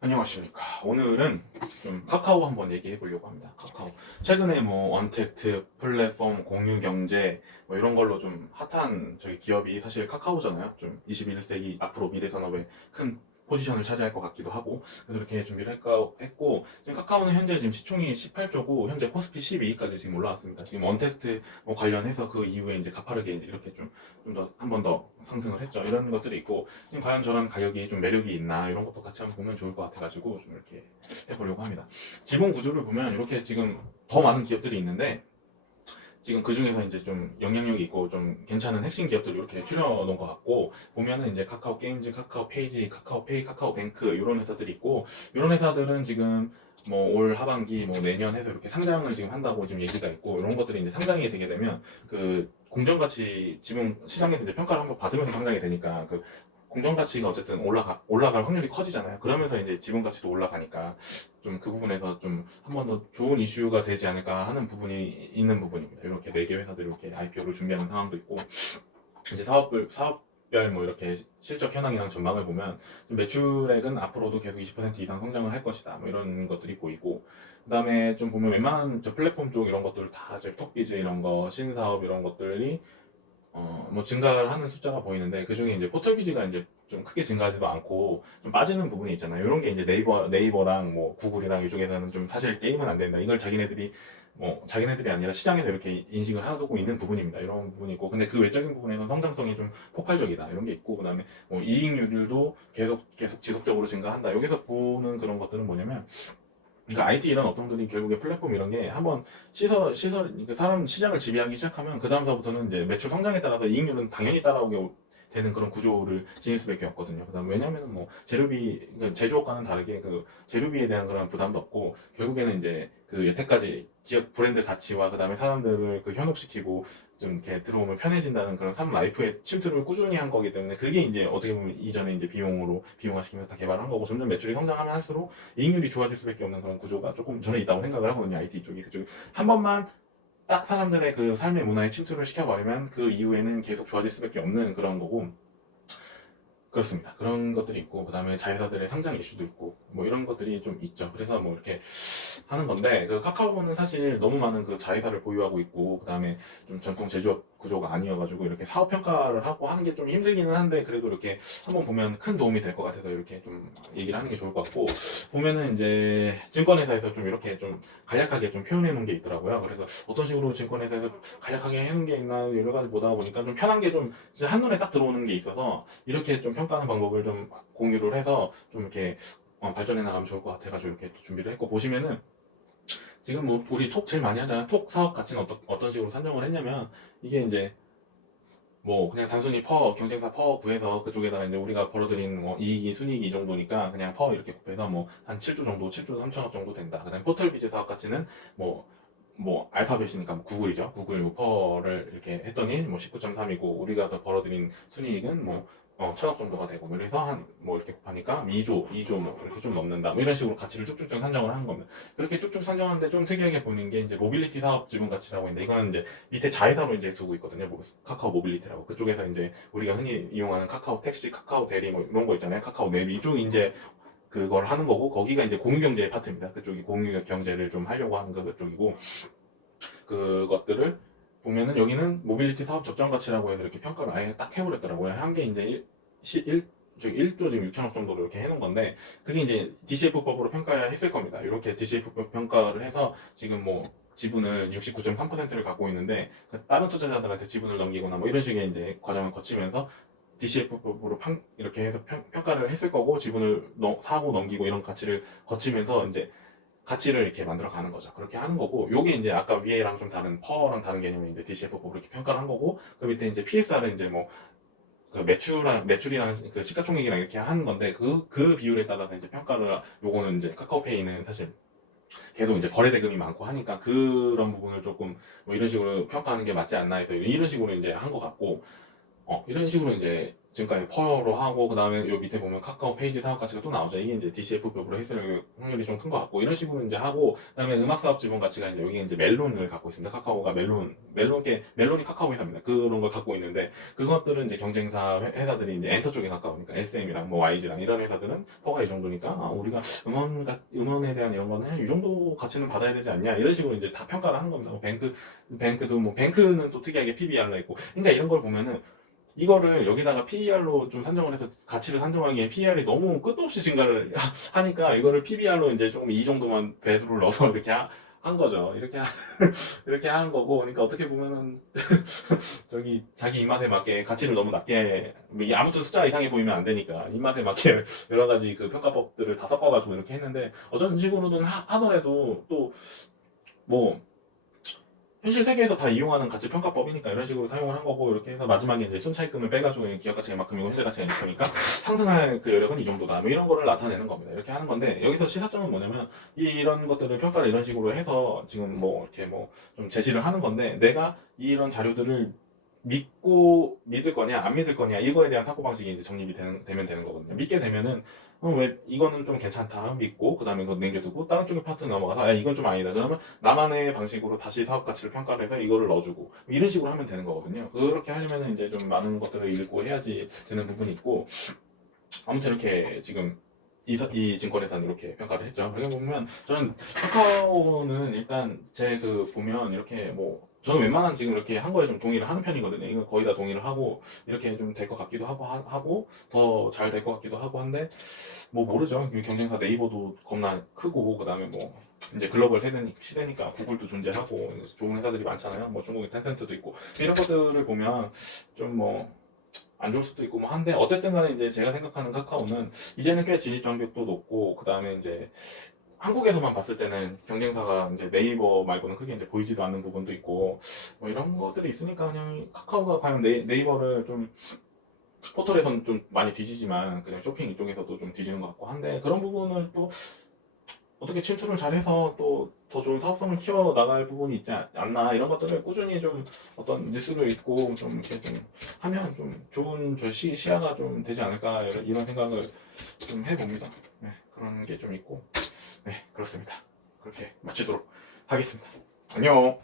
안녕하십니까. 오늘은 좀 카카오 한번 얘기해 보려고 합니다. 카카오. 최근에 뭐 언택트, 플랫폼, 공유 경제 뭐 이런 걸로 좀 핫한 저희 기업이 사실 카카오잖아요. 좀 21세기 앞으로 미래 산업에 큰 포지션을 차지할 것 같기도 하고 그래서 이렇게 준비를 했고 지금 카카오는 현재 지금 시총이 18조고 현재 코스피 12위까지 지금 올라왔습니다. 지금 언택트 뭐 관련해서 그 이후에 이제 가파르게 이렇게 좀 더 한 번 더 상승을 했죠. 이런 것들이 있고 지금 과연 저런 가격이 좀 매력이 있나 이런 것도 같이 한번 보면 좋을 것 같아가지고 좀 이렇게 해보려고 합니다. 지분 구조를 보면 이렇게 지금 더 많은 기업들이 있는데 지금 그 중에서 이제 좀 영향력이 있고 좀 괜찮은 핵심 기업들을 이렇게 줄여놓은 것 같고 보면은 이제 카카오 게임즈, 카카오 페이지, 카카오페이, 카카오뱅크 이런 회사들이 있고 이런 회사들은 지금 뭐 올 하반기 뭐 내년 해서 이렇게 상장을 지금 한다고 지금 얘기가 있고 이런 것들이 이제 상장이 되게 되면 그 공정가치 지분 시장에서 이제 평가를 한번 받으면서 상장이 되니까 그 공정가치가 어쨌든 올라갈 확률이 커지잖아요. 그러면서 이제 지분 가치도 올라가니까 좀 그 부분에서 좀 한 번 더 좋은 이슈가 되지 않을까 하는 부분이 있는 부분입니다. 이렇게 4개 회사들이 이렇게 IPO를 준비하는 상황도 있고 이제 사업별 뭐 이렇게 실적 현황이랑 전망을 보면 좀 매출액은 앞으로도 계속 20% 이상 성장을 할 것이다. 뭐 이런 것들이 보이고 그다음에 좀 보면 웬만한 저 플랫폼 쪽 이런 것들 다 이제 톡비즈 이런 거 신사업 이런 것들이 뭐 증가를 하는 숫자가 보이는데 그 중에 이제 포털비즈가 이제 좀 크게 증가하지도 않고 좀 빠지는 부분이 있잖아요. 이런 게 이제 네이버랑 뭐 구글이랑 이쪽에서는 좀 사실 게임은 안 된다. 이걸 자기네들이 뭐 자기네들이 아니라 시장에서 이렇게 인식을 하고 있는 부분입니다. 이런 부분이 있고 근데 그 외적인 부분에서 성장성이 좀 폭발적이다. 이런 게 있고 그다음에 뭐 이익률도 계속 지속적으로 증가한다. 여기서 보는 그런 것들은 뭐냐면 그러니까 IT 이런 업종들이 결국에 플랫폼 이런 게 한번 그 사람 시장을 지배하기 시작하면 그 다음서부터는 이제 매출 성장에 따라서 이익률은 당연히 따라오게 되는 그런 구조를 지닐 수밖에 없거든요. 그다음 왜냐하면 뭐 재료비 그러니까 제조업과는 다르게 그 재료비에 대한 그런 부담도 없고 결국에는 이제 그 여태까지 기업 브랜드 가치와 그다음에 사람들을 그 현혹시키고 좀 이렇게 들어오면 편해진다는 그런 삶 라이프의 침투를 꾸준히 한 거기 때문에 그게 이제 어떻게 보면 이전에 이제 비용화시키면서 다 개발한 거고 점점 매출이 성장하면 할수록 이익률이 좋아질 수밖에 없는 그런 구조가 조금 저는 있다고 생각을 하거든요. IT 쪽이 그쪽이 한 번만 딱 사람들의 그 삶의 문화에 침투를 시켜버리면 그 이후에는 계속 좋아질 수밖에 없는 그런 거고 그렇습니다. 그런 것들이 있고 그다음에 자회사들의 상장 이슈도 있고 뭐 이런 것들이 좀 있죠. 그래서 뭐 이렇게 하는 건데 그 카카오는 사실 너무 많은 그 자회사를 보유하고 있고 그다음에 좀 전통 제조업 구조가 아니어가지고 이렇게 사업 평가를 하고 하는 게 좀 힘들기는 한데 그래도 이렇게 한번 보면 큰 도움이 될 것 같아서 이렇게 좀 얘기를 하는 게 좋을 것 같고 보면은 이제 증권회사에서 좀 이렇게 좀 간략하게 좀 표현해 놓은 게 있더라고요. 그래서 어떤 식으로 증권회사에서 간략하게 해놓은 게 있나 여러 가지 보다 보니까 좀 편한 게 좀 진짜 한눈에 딱 들어오는 게 있어서 이렇게 좀 평가하는 방법을 좀 공유를 해서 좀 이렇게 발전해 나가면 좋을 것 같아가지고 이렇게 또 준비를 했고 보시면은 지금 뭐 우리 톡 제일 많이 하잖아요. 톡 사업 가치는 어떤 식으로 산정을 했냐면 이게 이제 뭐 그냥 단순히 경쟁사 퍼 구해서 그쪽에다가 이제 우리가 벌어들인 뭐 이익이 순이익이 이 정도니까 그냥 퍼 이렇게 곱해서 뭐 한 7조 정도 7조 3천억 정도 된다. 그다음에 포털 비즈 사업 가치는 뭐 알파벳이니까 뭐 구글이죠. 구글 뭐 퍼를 이렇게 했더니 뭐 19.3이고 우리가 더 벌어들인 순이익은 뭐 천억 정도가 되고 뭐 그래서 한 뭐 이렇게 곱하니까 2조 뭐 이렇게 좀 넘는다. 뭐 이런 식으로 가치를 쭉쭉쭉 산정을 하는 겁니다. 그렇게 쭉쭉 산정하는데 좀 특이하게 보이는 게 이제 모빌리티 사업 지분 가치라고 있는데 이거는 이제 밑에 자회사로 이제 두고 있거든요. 뭐 카카오 모빌리티라고 그쪽에서 이제 우리가 흔히 이용하는 카카오 택시, 카카오 대리 뭐 이런 거 있잖아요. 카카오 내비 이쪽이 이제 그걸 하는 거고 거기가 이제 공유경제 파트입니다. 그쪽이 공유경제를 좀 하려고 하는 그쪽이고 그것들을 보면은 여기는 모빌리티 사업 적정 가치라고 해서 이렇게 평가를 아예 딱 해버렸더라고요. 한 게 이제 1조 지금 6천억 정도로 이렇게 해놓은 건데 그게 이제 DCF법으로 평가했을 겁니다. 이렇게 DCF법 평가를 해서 지금 뭐 지분을 69.3%를 갖고 있는데 그 다른 투자자들한테 지분을 넘기거나 뭐 이런 식의 이제 과정을 거치면서 DCF법으로 이렇게 해서 평가를 했을 거고 지분을 사고 넘기고 이런 가치를 거치면서 이제 가치를 이렇게 만들어 가는 거죠. 그렇게 하는 거고, 요게 이제 아까 위에랑 좀 다른 퍼랑 다른 개념인데 DCF법으로 이렇게 평가를 한 거고, 그 밑에 이제 PSR은 이제 뭐 그 매출이랑 그 시가총액이랑 이렇게 하는 건데 그 비율에 따라서 이제 평가를 요거는 이제 카카오페이는 사실 계속 이제 거래 대금이 많고 하니까 그런 부분을 조금 뭐 이런 식으로 평가하는 게 맞지 않나 해서 이런 식으로 이제 한 것 같고 이런 식으로 이제 지금까지 퍼로 하고, 그 다음에 요 밑에 보면 카카오 페이지 사업 가치가 또 나오죠. 이게 이제 DCF법으로 했을 확률이 좀 큰 것 같고, 이런 식으로 이제 하고, 그 다음에 음악 사업 지분 가치가 이제 여기 이제 멜론을 갖고 있습니다. 카카오가 멜론이 카카오 회사입니다. 그런 걸 갖고 있는데, 그것들은 이제 경쟁사 회사들이 이제 엔터 쪽에 가까우니까 SM이랑 뭐 YG랑 이런 회사들은 퍼가 이 정도니까, 우리가 음원에 대한 이런 거는 이 정도 가치는 받아야 되지 않냐, 이런 식으로 이제 다 평가를 하는 겁니다. 뭐 뱅크도 뭐 뱅크는 또 특이하게 PBR로 있고, 그러니까 이런 걸 보면은 이거를 여기다가 PER로 좀 산정을 해서 가치를 산정하기에 PER이 너무 끝도 없이 증가를 하니까 이거를 PBR로 이제 조금 이 정도만 배수를 넣어서 이렇게 한 거죠. 이렇게 하는 거고, 그러니까 어떻게 보면은 저기 자기 입맛에 맞게 가치를 너무 낮게, 이게 아무튼 숫자 이상해 보이면 안 되니까 입맛에 맞게 여러 가지 그 평가법들을 다 섞어가지고 이렇게 했는데, 어떤 식으로든 하더라도 또 뭐 현실 세계에서 다 이용하는 가치 평가법이니까 이런 식으로 사용을 한 거고, 이렇게 해서 마지막에 이제 순차익금을 빼가지고 기업 가치가 이만큼이고 현재 가치가 이만큼이니까 상승할 그 여력은 이 정도다, 뭐 이런 거를 나타내는 겁니다. 이렇게 하는 건데, 여기서 시사점은 뭐냐면 이런 것들을 평가를 이런 식으로 해서 지금 뭐 이렇게 뭐 좀 제시를 하는 건데, 내가 이런 자료들을 믿을 거냐 안 믿을 거냐, 이거에 대한 사고방식이 이제 정립이 되면 되는 거거든요. 믿게 되면은 왜 이거는 좀 괜찮다 믿고, 그 다음에 이거 남겨두고 다른 쪽에 파트 넘어가서 이건 좀 아니다 그러면 나만의 방식으로 다시 사업 가치를 평가를 해서 이거를 넣어주고, 이런 식으로 하면 되는 거거든요. 그렇게 하려면 이제 좀 많은 것들을 읽고 해야지 되는 부분이 있고, 아무튼 이렇게 지금 이 증권회사는 이렇게 평가를 했죠. 그렇게 보면 저는 카카오는 일단 제 그 보면 이렇게 뭐 저는 웬만한 지금 이렇게 한 거에 좀 동의를 하는 편이거든요. 이거 거의 다 동의를 하고 이렇게 좀 될 것 같기도 하고 더 잘 될 것 같기도 하고 한데, 뭐 모르죠. 경쟁사 네이버도 겁나 크고, 그다음에 뭐 이제 글로벌 시대니까 구글도 존재하고 좋은 회사들이 많잖아요. 뭐 중국의 텐센트도 있고, 이런 것들을 보면 좀 뭐 안 좋을 수도 있고 뭐 한데, 어쨌든 간에 이제 제가 생각하는 카카오는 이제는 꽤 진입 장벽도 높고, 그다음에 이제 한국에서만 봤을 때는 경쟁사가 이제 네이버 말고는 크게 이제 보이지도 않는 부분도 있고, 뭐 이런 것들이 있으니까 그냥 카카오가 과연 네이버를 좀 포털에서는 좀 많이 뒤지지만 그냥 쇼핑 이쪽에서도 좀 뒤지는 것 같고 한데, 그런 부분을 또 어떻게 침투를 잘해서 또 더 좋은 사업성을 키워 나갈 부분이 있지 않나, 이런 것들을 꾸준히 좀 어떤 뉴스를 읽고 좀 이렇게 좀 하면 좀 좋은 시야가 좀 되지 않을까, 이런 생각을 좀 해봅니다. 네, 그런 게 좀 있고, 네, 그렇습니다. 그렇게 마치도록 하겠습니다. 안녕.